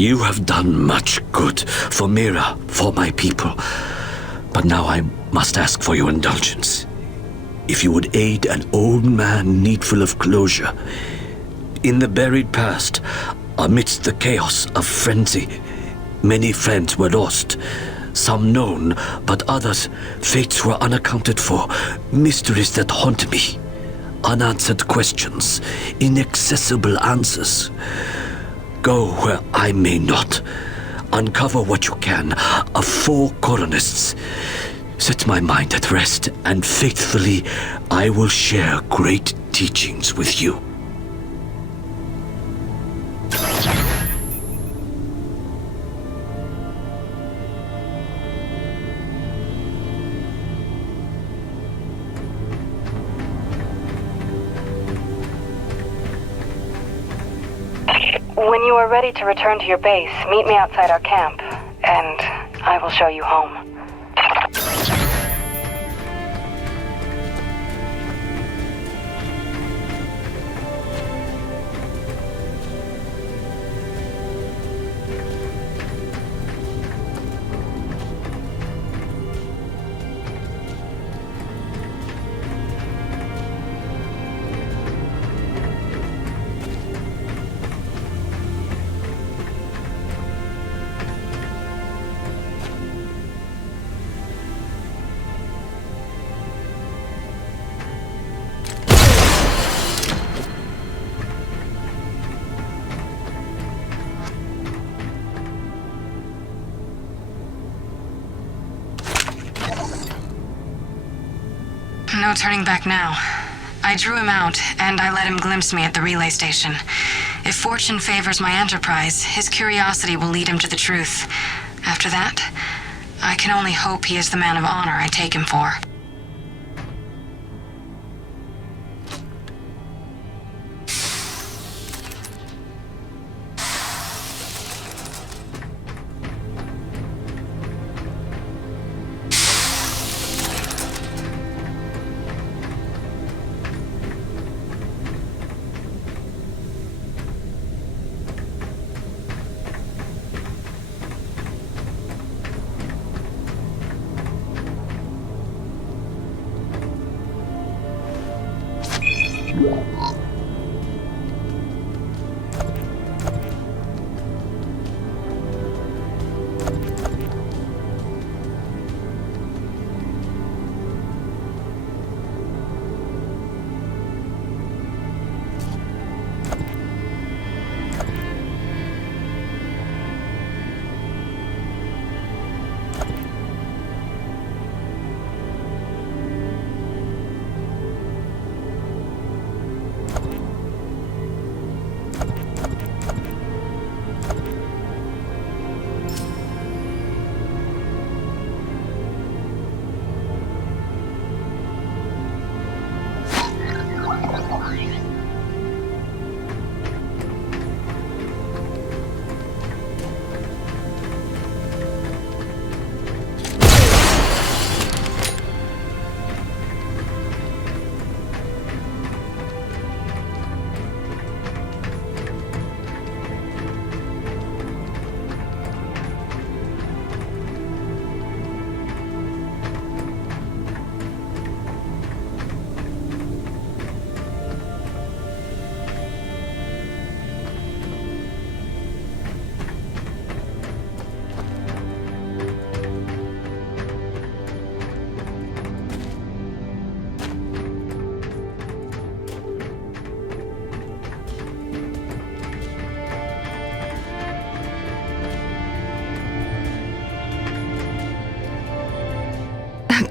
You have done much good for Mira, for my people. But now I must ask for your indulgence. If you would aid an old man needful of closure. In the buried past, amidst the chaos of frenzy, many friends were lost. Some known, but others, fates were unaccounted for. Mysteries that haunt me. Unanswered questions, inaccessible answers. Go where I may not. Uncover what you can of 4 colonists. Set my mind at rest, and faithfully I will share great teachings with you. When you are ready to return to your base, meet me outside our camp, and I will show you home. No turning back now. I drew him out, and I let him glimpse me at the relay station. If fortune favors my enterprise, his curiosity will lead him to the truth. After that, I can only hope he is the man of honor I take him for.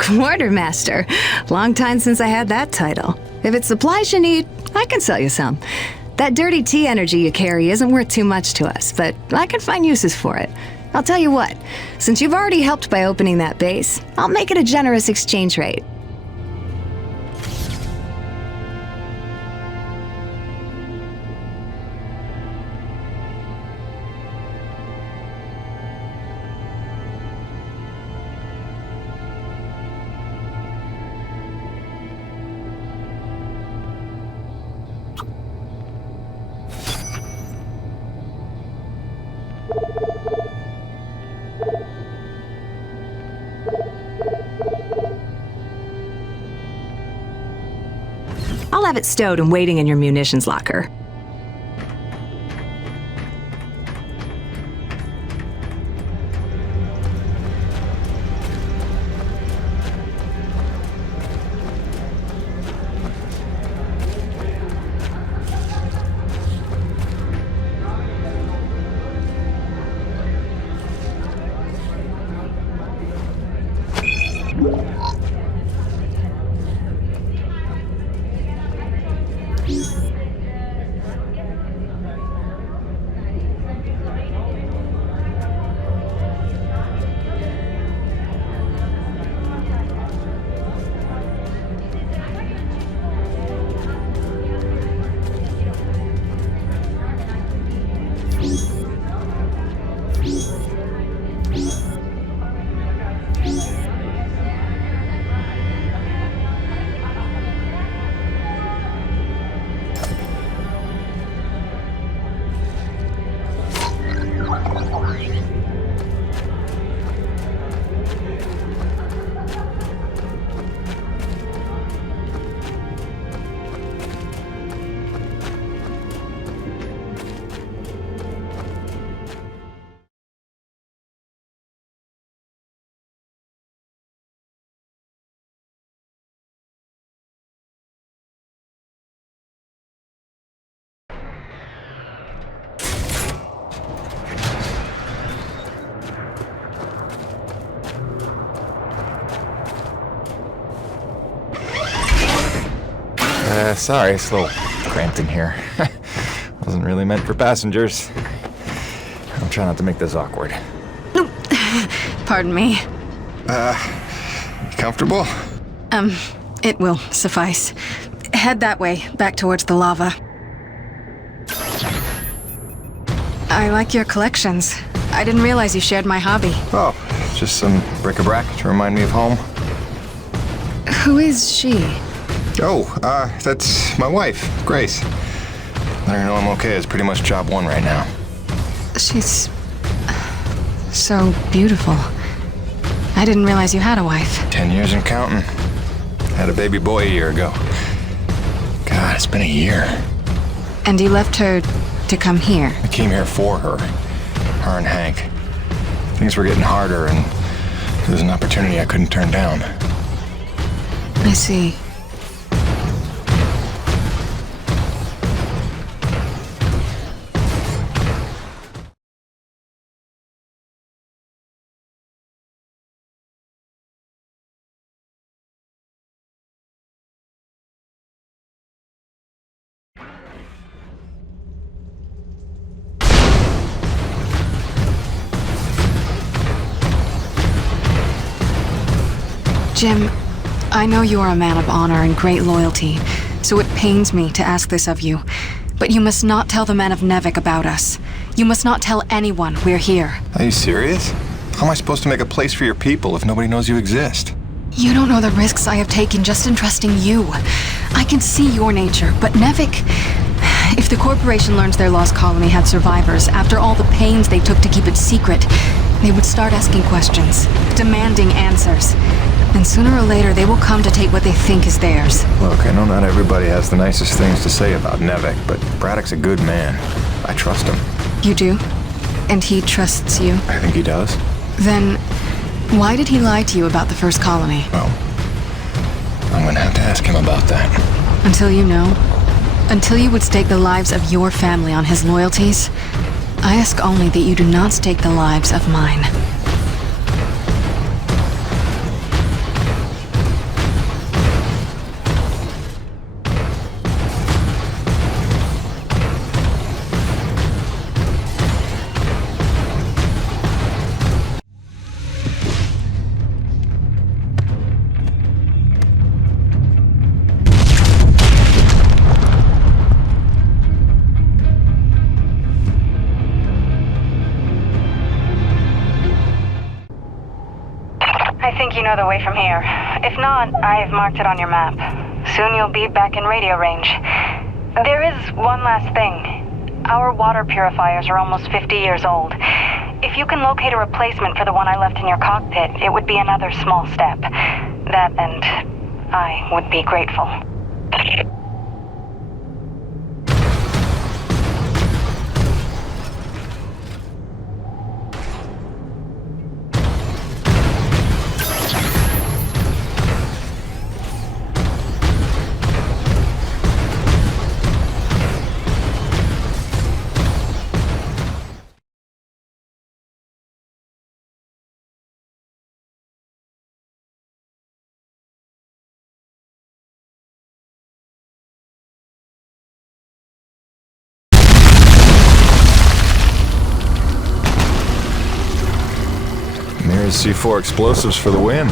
Quartermaster. Long time since I had that title. If it's supplies you need, I can sell you some. That dirty tea energy you carry isn't worth too much to us, but I can find uses for it. I'll tell you what, since you've already helped by opening that base, I'll make it a generous exchange rate. I'll have it stowed and waiting in your munitions locker. Sorry, it's a little cramped in here. Wasn't really meant for passengers. I'll try not to make this awkward. Pardon me. Comfortable? It will suffice. Head that way, back towards the lava. I like your collections. I didn't realize you shared my hobby. Oh, just some bric-a-brac to remind me of home. Who is she? Oh, that's my wife, Grace. Let her know I'm okay is pretty much job one right now. She's so beautiful. I didn't realize you had a wife. 10 years and counting. Had a baby boy a year ago. God, it's been a year. And you left her to come here? I came here for her. Her and Hank. Things were getting harder, and there was an opportunity I couldn't turn down. I see. Jim, I know you are a man of honor and great loyalty, so it pains me to ask this of you. But you must not tell the men of NEVEK about us. You must not tell anyone we're here. Are you serious? How am I supposed to make a place for your people if nobody knows you exist? You don't know the risks I have taken just in trusting you. I can see your nature, but NEVEK... If the corporation learns their lost colony had survivors, after all the pains they took to keep it secret, they would start asking questions, demanding answers. And sooner or later, they will come to take what they think is theirs. Look, I know not everybody has the nicest things to say about NEVEK, but Braddock's a good man. I trust him. You do? And he trusts you? I think he does. Then, why did he lie to you about the first colony? Well, I'm gonna have to ask him about that. Until you know? Until you would stake the lives of your family on his loyalties? I ask only that you do not stake the lives of mine. I think you know the way from here. If not, I've marked it on your map. Soon you'll be back in radio range. There is one last thing. Our water purifiers are almost 50 years old. If you can locate a replacement for the one I left in your cockpit, it would be another small step. That and I would be grateful. There's C4 explosives for the win.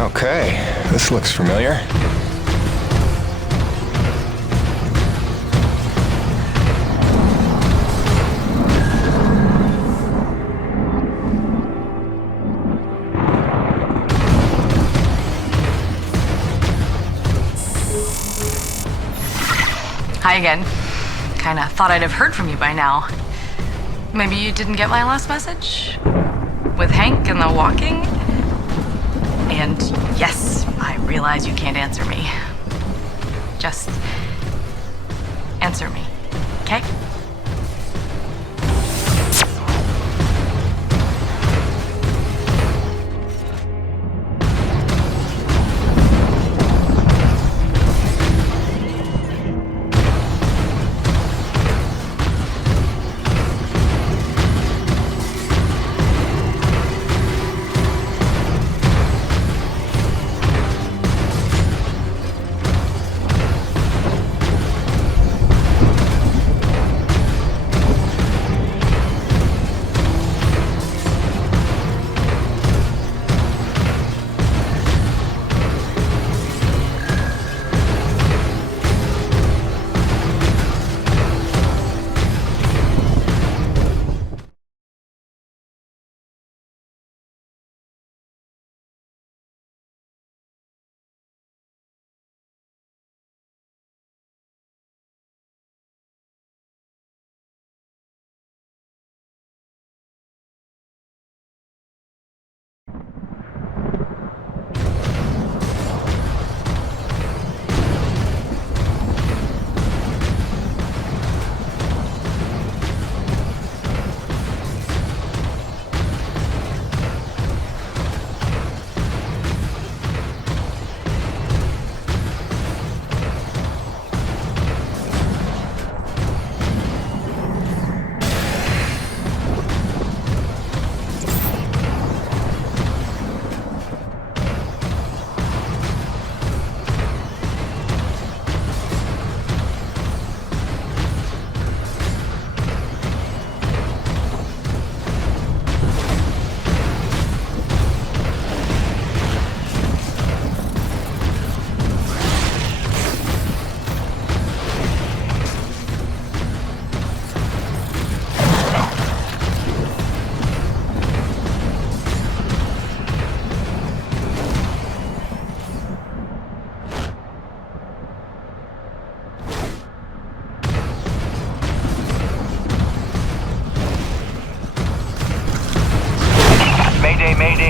Okay, this looks familiar. Hi again. Kinda thought I'd have heard from you by now. Maybe you didn't get my last message? With Hank and the walking? And yes, I realize you can't answer me. Just answer me, okay?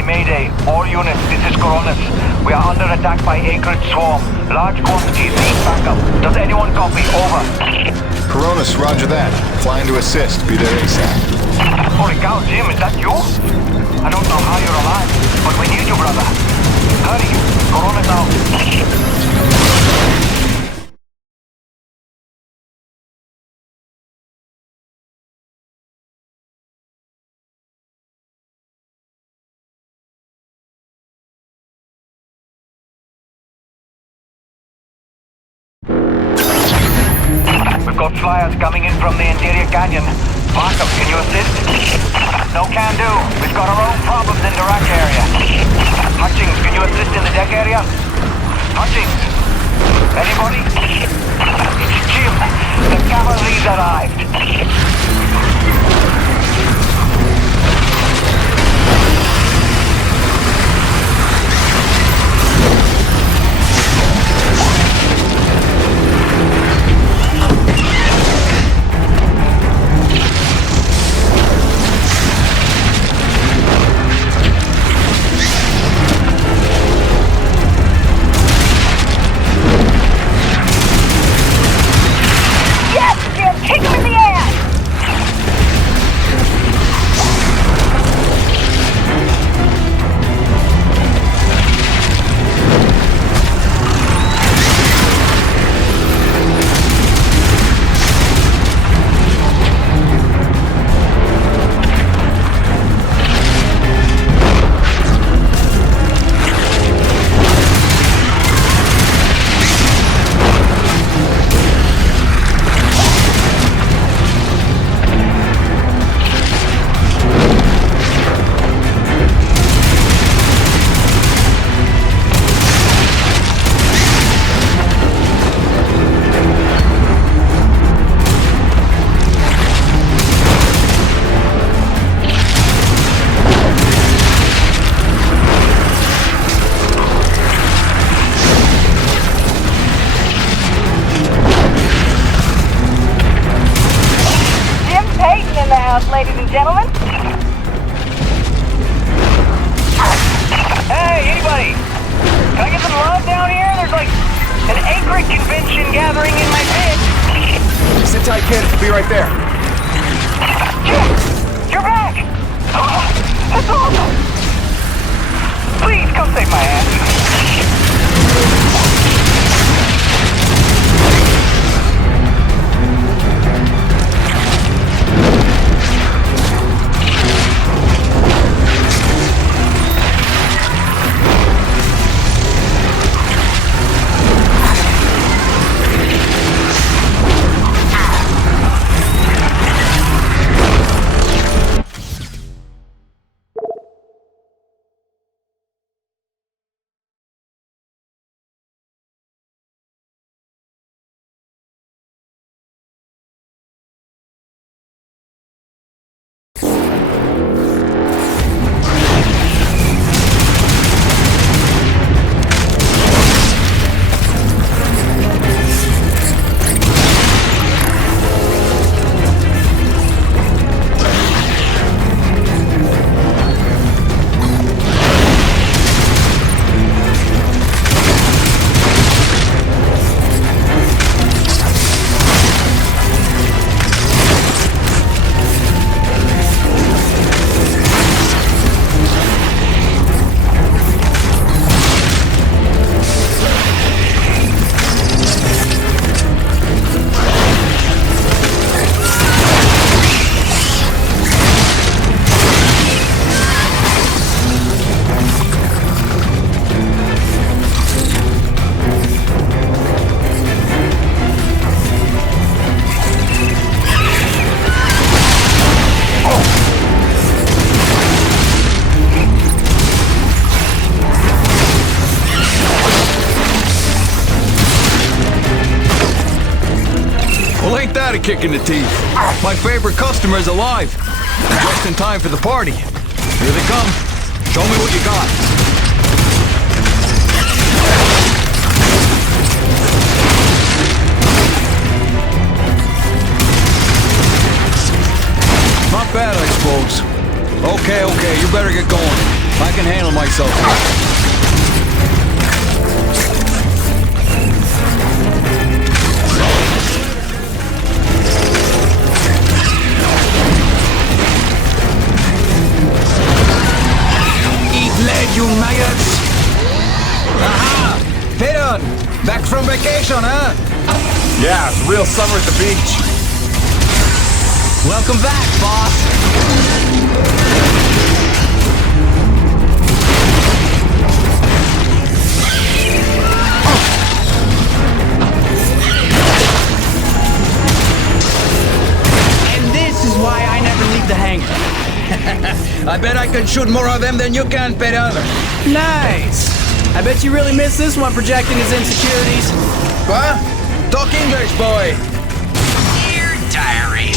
Mayday. All units, this is Coronis. We are under attack by acrid swarm. Large quantities need backup. Does anyone copy? Over. Coronis, roger that. Flying to assist. Be there ASAP. Holy cow, Jim, is that you? I don't know how you're alive, but we need you, brother. Hurry. Coronis out. We've got flyers coming in from the interior canyon. Markham, can you assist? No can do. We've got our own problems in the rack area. Hutchings, can you assist in the deck area? Hutchings? Anybody? Jim, the cavalry's arrived. Yes, Jim, kick him in the ass! up, ladies and gentlemen. Hey, anybody? Can I get some love down here? There's like an angry convention gathering in my pit. Sit tight, kid. Be right there. Jim, you're back! Oh, that's awesome! Please come save my ass. Kick in the teeth. My favorite customer's alive. And just in time for the party. Here they come. Show me what you got. Not bad, I suppose. Okay, you better get going. I can handle myself here. You maggots! Aha! Peyton! Back from vacation, huh? Yeah, it's real summer at the beach. Welcome back, boss! And this is why I never leave the hangar. I bet I can shoot more of them than you can, Peter. Nice! I bet you really missed this one projecting his insecurities. What? Talk English, boy! Dear Diary.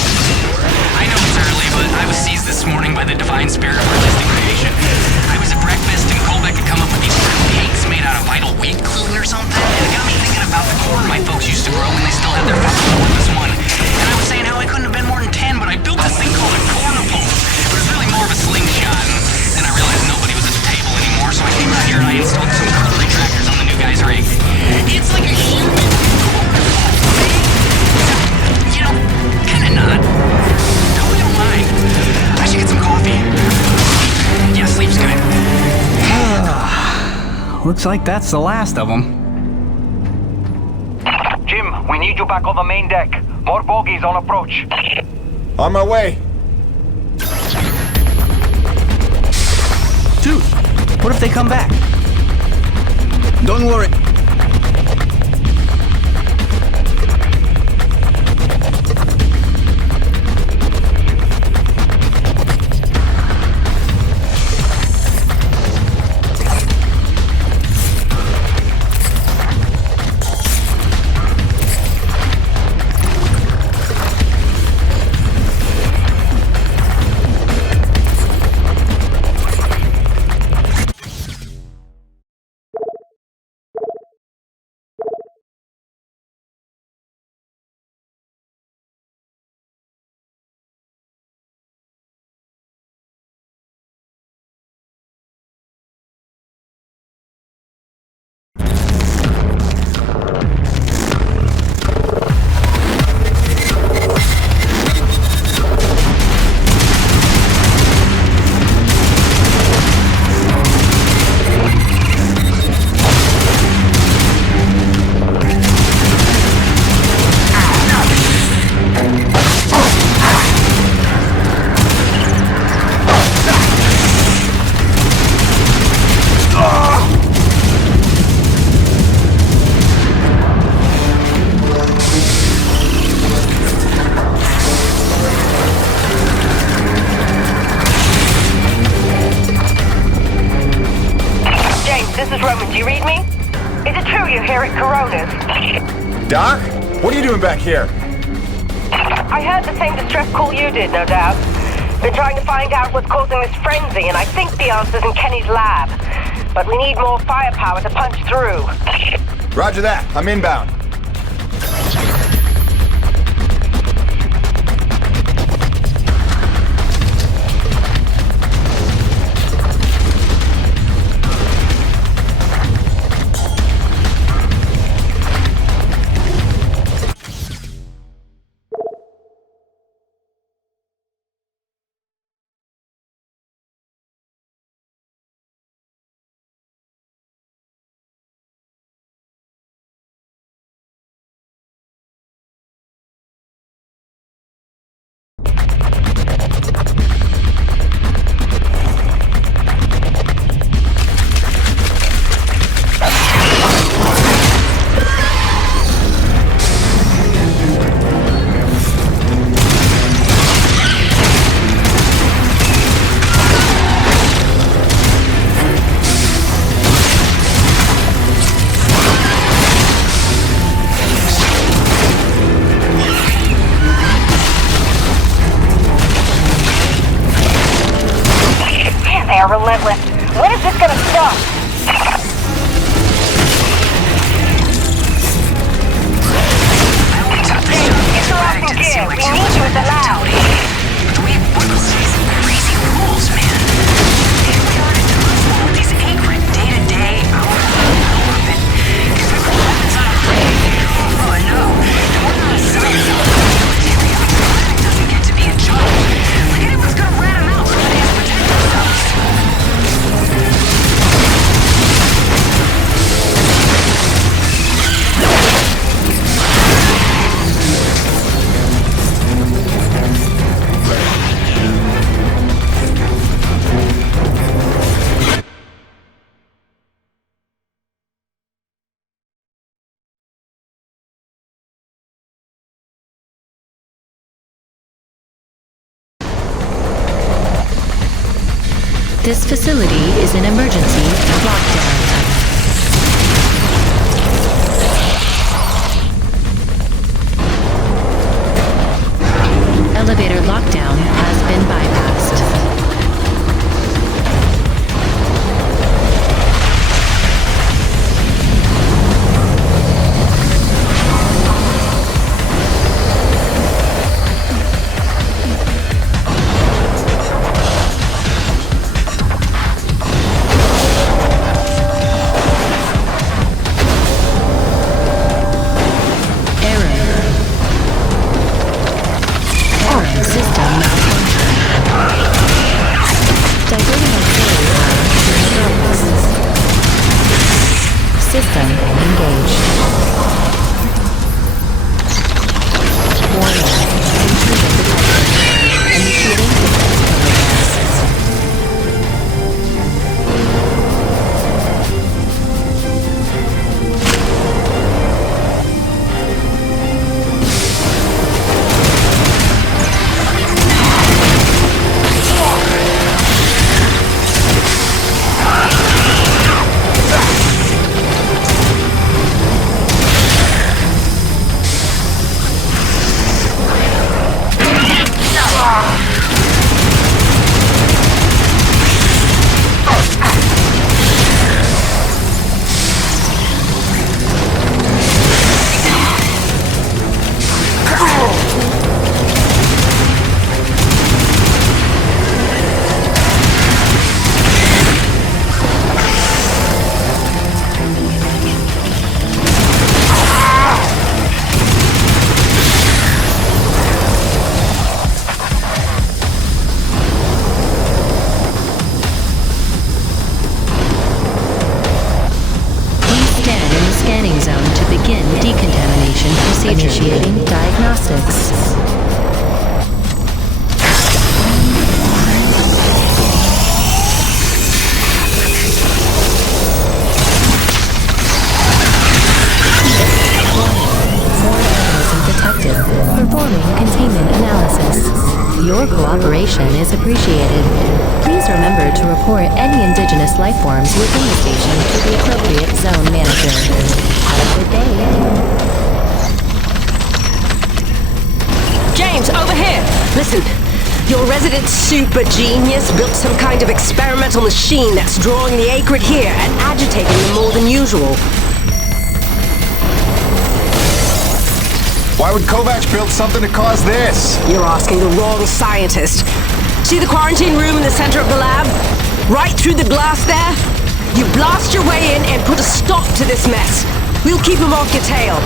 I know it's early, but I was seized this morning by the divine spirit of artistic creation. I was at breakfast and Colbeck had come up with these cakes made out of vital wheat gluten or something, and it got me thinking about the corn my folks used to grow when they still had their fucking oldest one. And I was saying how I couldn't have been more than 10, but I built this thing called a cornapole. It was really more of a slingshot, and then I realized nobody was at the table anymore, so I came out here and I installed some curl retractors on the new guy's rig. It's like a human thing. You know, kinda not. Hope you don't mind. I should get some coffee. Yeah, sleep's good. Looks like that's the last of them. Jim, we need you back on the main deck. More bogies on approach. On my way. Dude, what if they come back? Don't worry. Do you read me? Is it true you're here at Corona's? Doc? What are you doing back here? I heard the same distress call you did, no doubt. Been trying to find out what's causing this frenzy, and I think the answer's in Kenny's lab. But we need more firepower to punch through. Roger that. I'm inbound. Relentless. When is this gonna stop? Get your ass in gear. We need you at the lab. The way it works is crazy rules, man. Here we are to deliver all these acrid day to day, hour of it. If we put weapons on our brain, oh I know. And we're not a science. It doesn't get to be a joke. Like anyone's gonna rat him out so that they have to protect themselves. This facility is an emergency lockdown. Elevator lockdown has been bypassed. Initiating diagnostics. Foreign organism detected. Performing containment analysis. Your cooperation is appreciated. Please remember to report any indigenous life forms within the station to the appropriate zone manager. Have a good day. James, over here! Listen, your resident super genius built some kind of experimental machine that's drawing the acrid here and agitating them more than usual. Why would Kovac build something to cause this? You're asking the wrong scientist. See the quarantine room in the center of the lab? Right through the glass there? You blast your way in and put a stop to this mess. We'll keep him off your tail.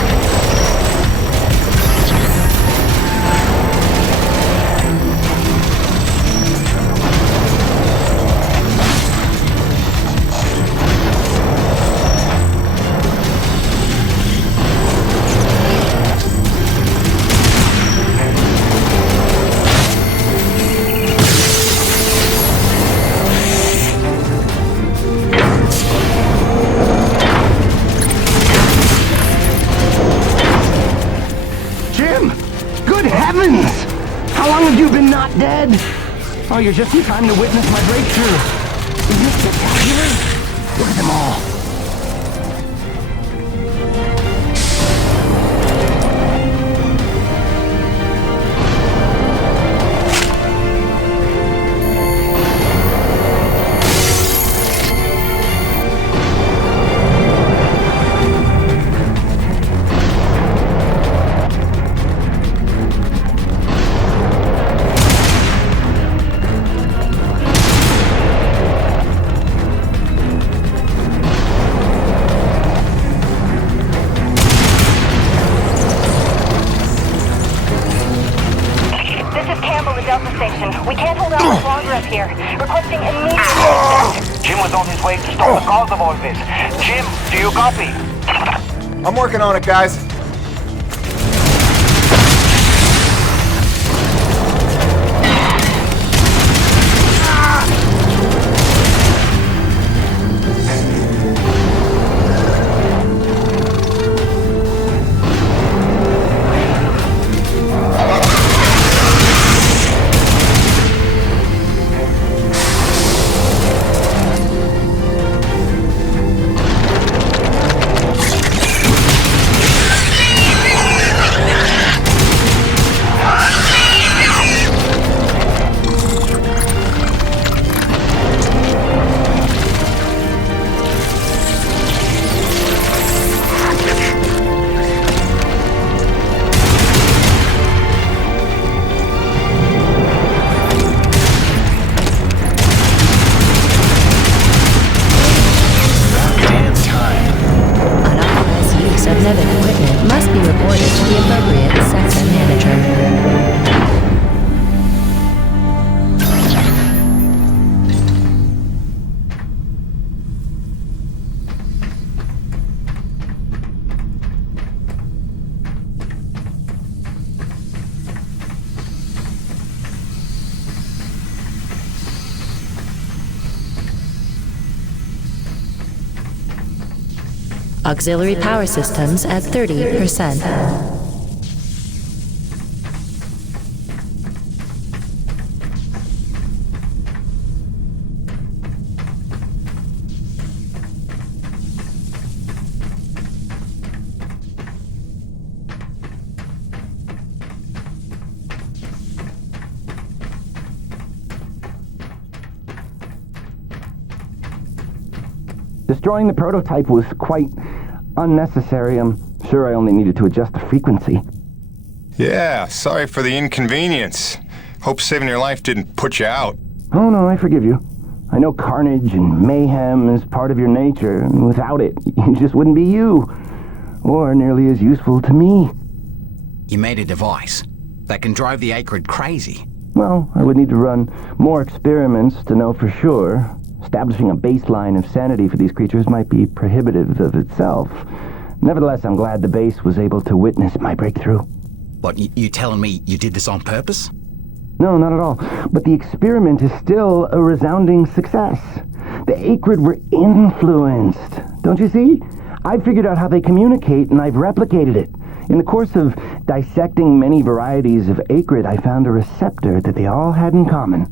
Dead? Oh, you're just in time to witness my breakthrough. Isn't it spectacular? Look at them all. We can't hold out much longer up here. Requesting immediate assistance. Jim was on his way to stop the cause of all this. Jim, do you copy? I'm working on it, guys. Auxiliary power systems at 30%. Destroying the prototype was quite unnecessary. I'm sure I only needed to adjust the frequency. Yeah, sorry for the inconvenience. Hope saving your life didn't put you out. Oh no, I forgive you. I know carnage and mayhem is part of your nature, and without it, you just wouldn't be you. Or nearly as useful to me. You made a device that can drive the acrid crazy. Well, I would need to run more experiments to know for sure. Establishing a baseline of sanity for these creatures might be prohibitive of itself. Nevertheless, I'm glad the base was able to witness my breakthrough. What, you telling me you did this on purpose? No, not at all. But the experiment is still a resounding success. The acrid were influenced. Don't you see? I figured out how they communicate, and I've replicated it. In the course of dissecting many varieties of acrid, I found a receptor that they all had in common.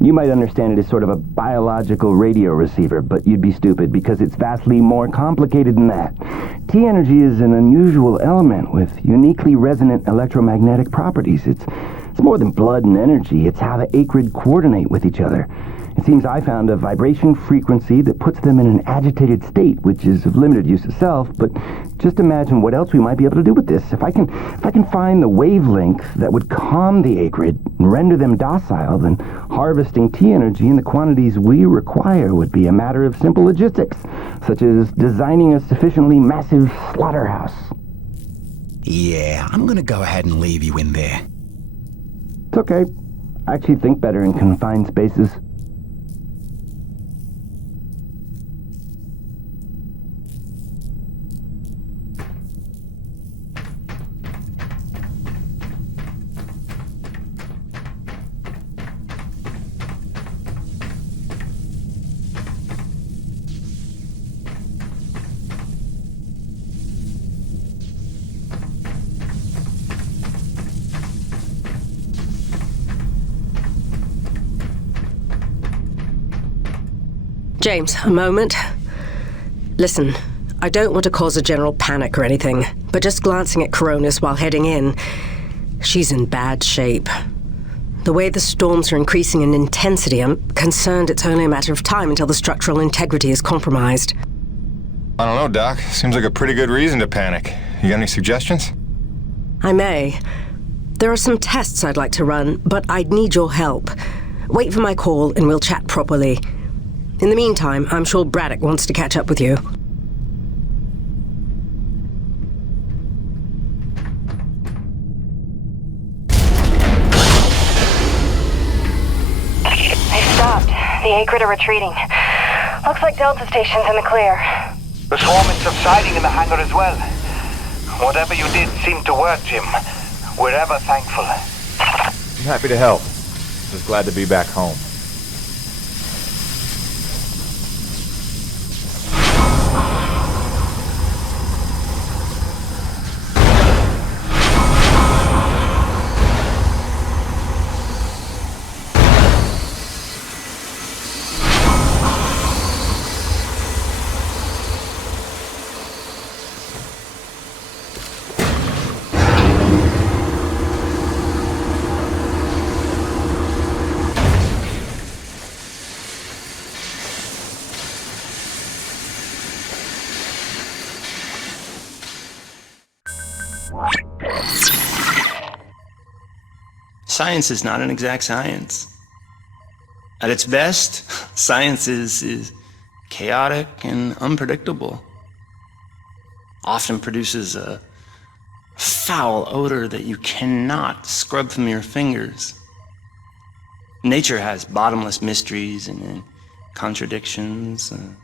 You might understand it as sort of a biological radio receiver, but you'd be stupid because it's vastly more complicated than that. T energy is an unusual element with uniquely resonant electromagnetic properties. It's more than blood and energy. It's how the acrid coordinate with each other. It seems I found a vibration frequency that puts them in an agitated state, which is of limited use itself, but just imagine what else we might be able to do with this. If I can find the wavelength that would calm the acrid and render them docile, then harvesting T energy in the quantities we require would be a matter of simple logistics, such as designing a sufficiently massive slaughterhouse. Yeah, I'm gonna go ahead and leave you in there. It's okay. I actually think better in confined spaces. James, a moment. Listen, I don't want to cause a general panic or anything, but just glancing at Coronis while heading in, she's in bad shape. The way the storms are increasing in intensity, I'm concerned it's only a matter of time until the structural integrity is compromised. I don't know, Doc. Seems like a pretty good reason to panic. You got any suggestions? I may. There are some tests I'd like to run, but I'd need your help. Wait for my call and we'll chat properly. In the meantime, I'm sure Braddock wants to catch up with you. They've stopped. The acrid are retreating. Looks like Delta Station's in the clear. The swarm is subsiding in the hangar as well. Whatever you did seemed to work, Jim. We're ever thankful. I'm happy to help. Just glad to be back home. Science is not an exact science. At its best, science is chaotic and unpredictable. Often produces a foul odor that you cannot scrub from your fingers. Nature has bottomless mysteries and contradictions, a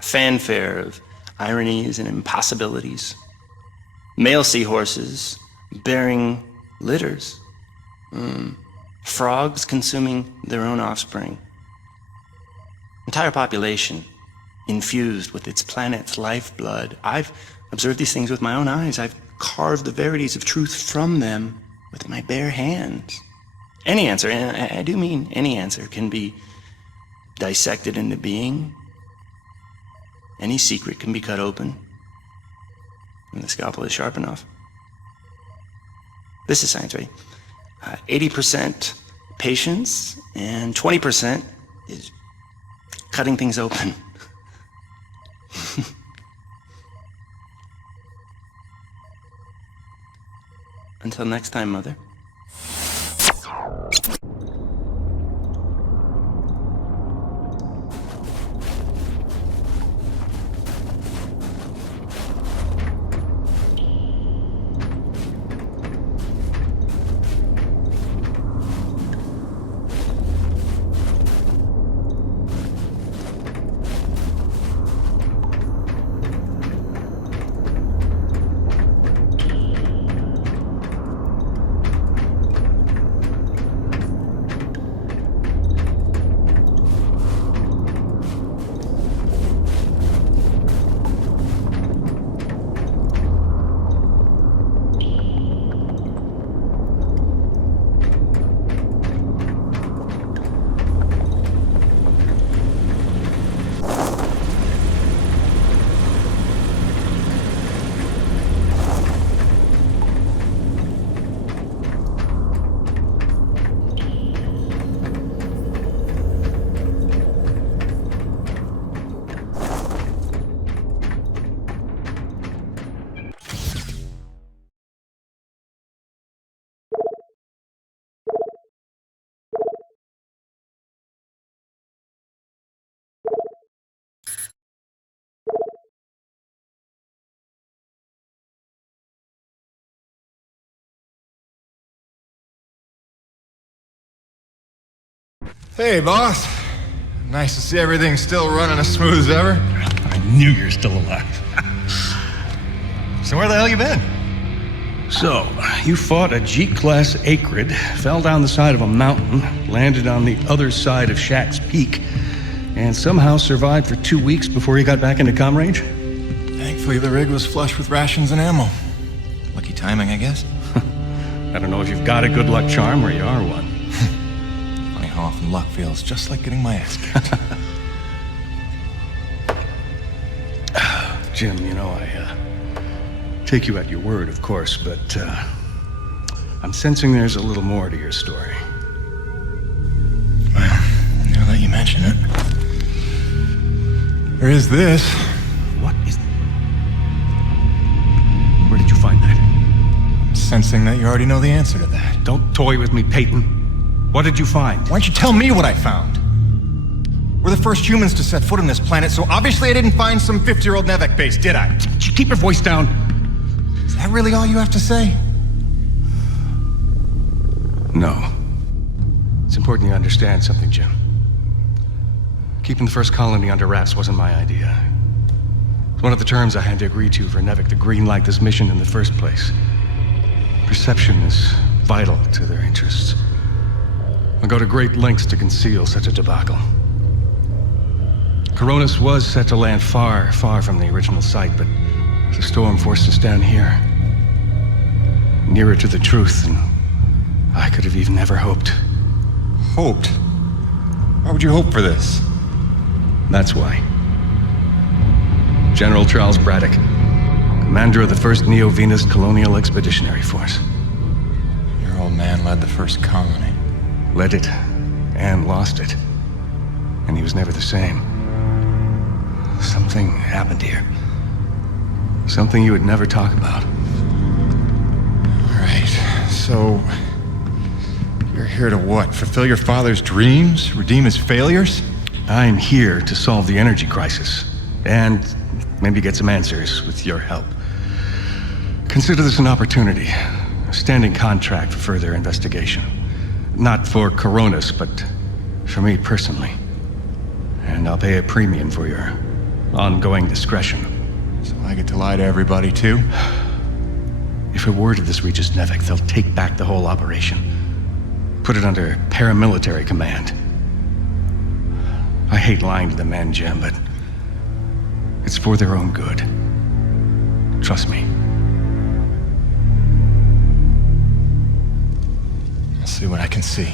fanfare of ironies and impossibilities. Male seahorses bearing litters. Frogs consuming their own offspring. Entire population infused with its planet's lifeblood. I've observed these things with my own eyes. I've carved the verities of truth from them with my bare hands. Any answer, and I do mean any answer, can be dissected into being. Any secret can be cut open when the scalpel is sharp enough. This is science, right? 80% patience and 20% is cutting things open. Until next time, Mother. Hey, boss. Nice to see everything still running as smooth as ever. I knew you were still alive. So where the hell you been? So, you fought a G-class acrid, fell down the side of a mountain, landed on the other side of Shack's Peak, and somehow survived for 2 weeks before you got back into comm range? Thankfully, the rig was flush with rations and ammo. Lucky timing, I guess. I don't know if you've got a good luck charm or you are one. Funny how often luck feels just like getting my ass kicked. Jim, you know, I take you at your word, of course, but I'm sensing there's a little more to your story. Well, now that you mention it, there is this. What is... Where did you find that? I'm sensing that you already know the answer to that. Don't toy with me, Peyton. What did you find? Why don't you tell me what I found? We're the first humans to set foot on this planet, so obviously I didn't find some 50-year-old NEVEK base, did I? Keep your voice down. Is that really all you have to say? No. It's important you understand something, Jim. Keeping the first colony under wraps wasn't my idea. It's one of the terms I had to agree to for NEVEK to greenlight this mission in the first place. Perception is vital to their interests. I'll go to great lengths to conceal such a debacle. Coronis was set to land far, far from the original site, but the storm forced us down here. Nearer to the truth than I could have even ever hoped. Hoped? Why would you hope for this? That's why. General Charles Braddock, commander of the 1st Neo-Venus Colonial Expeditionary Force. Your old man led the first colony. Led it, and lost it. And he was never the same. Something happened here. Something you would never talk about. All right, so you're here to what? Fulfill your father's dreams? Redeem his failures? I'm here to solve the energy crisis. And maybe get some answers with your help. Consider this an opportunity. A standing contract for further investigation. Not for Coronis, but for me personally. And I'll pay a premium for your ongoing discretion. So I get to lie to everybody, too? If a word of this reaches NEVEK, they'll take back the whole operation. Put it under paramilitary command. I hate lying to the men, Jim, but it's for their own good. Trust me. I'll see what I can see.